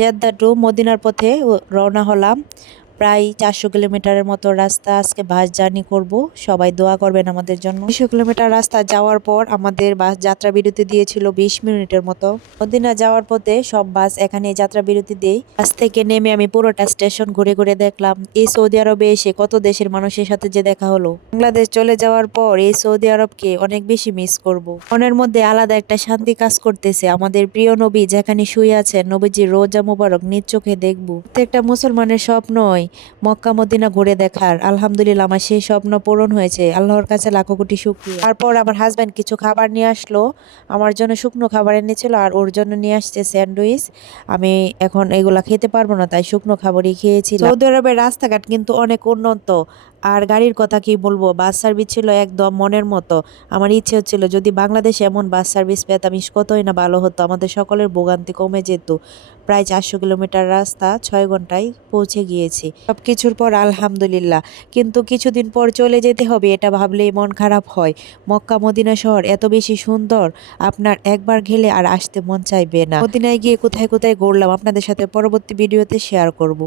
Jeddah two মদিনার পথে রওনা হলাম। প্রায় 400 কিলোমিটারের মতো রাস্তা আজকে বাস জার্নি করব। সবাই দোয়া করবেন আমাদের জন্য। 200 কিলোমিটার রাস্তা যাওয়ার পর আমাদের বাস যাত্রা বিরতি দিয়েছিল 20 মিনিটের মতো। মদিনা যাওয়ার পথে সব বাস এখানে যাত্রা বিরতি দেয়। বাস থেকে নেমে আমি পুরোটা স্টেশন ঘুরে ঘুরে দেখলাম। এই সৌদি আরবে এসে কত দেশের মানুষের সাথে যে দেখা হলো। বাংলাদেশ চলে যাওয়ার পর এই সৌদি আরবকে অনেক বেশি মিস করব। মনের মধ্যে আলাদা একটা শান্তি কাজ করতেছে। আমাদের প্রিয় নবী যেখানে শুয়ে আছেন, নবীজির রোজা মুবারক নিজ চোখে দেখবো। প্রত্যেকটা মুসলমানের স্বপ্নই মক্কা মদিনা ঘুরে দেখার। আলহামদুলিল্লাহ আমার সেই স্বপ্ন পূরণ হয়েছে। আল্লাহর কাছে লাখো কোটি শুকরিয়া। তারপর আমার হাজব্যান্ড কিছু খাবার নিয়ে আসলো। আমার জন্য শুকনো খাবার এনেছিল আর ওর জন্য নিয়ে আসছে স্যান্ডউইচ। আমি এখন এগুলা খেতে পারবো না, তাই শুকনো খাবারই খেয়েছিলাম। সৌদি আরবের রাস্তাঘাট কিন্তু অনেক উন্নত। আর গাড়ির কথা কি বলবো, বাস সার্ভিস ছিল একদম মনের মতো। আমার ইচ্ছে হচ্ছিল যদি বাংলাদেশে এমন বাস সার্ভিস পেতাম কতই না ভালো হতো, আমাদের সকলের ভোগান্তি কমে যেত। প্রায় 400 কিলোমিটার রাস্তা 6 ঘন্টায় পৌঁছে গিয়েছি। সবকিছুর পর আলহামদুলিল্লাহ। কিন্তু কিছুদিন পর চলে যেতে হবে এটা ভাবলেই মন খারাপ হয়। মক্কা মদিনা শহর এত বেশি সুন্দর, আপনার একবার গেলে আর আসতে মন চাইবে না। মদিনায় গিয়ে কোথায় কোথায় ঘুরলাম আপনাদের সাথে পরবর্তী ভিডিওতে শেয়ার করব।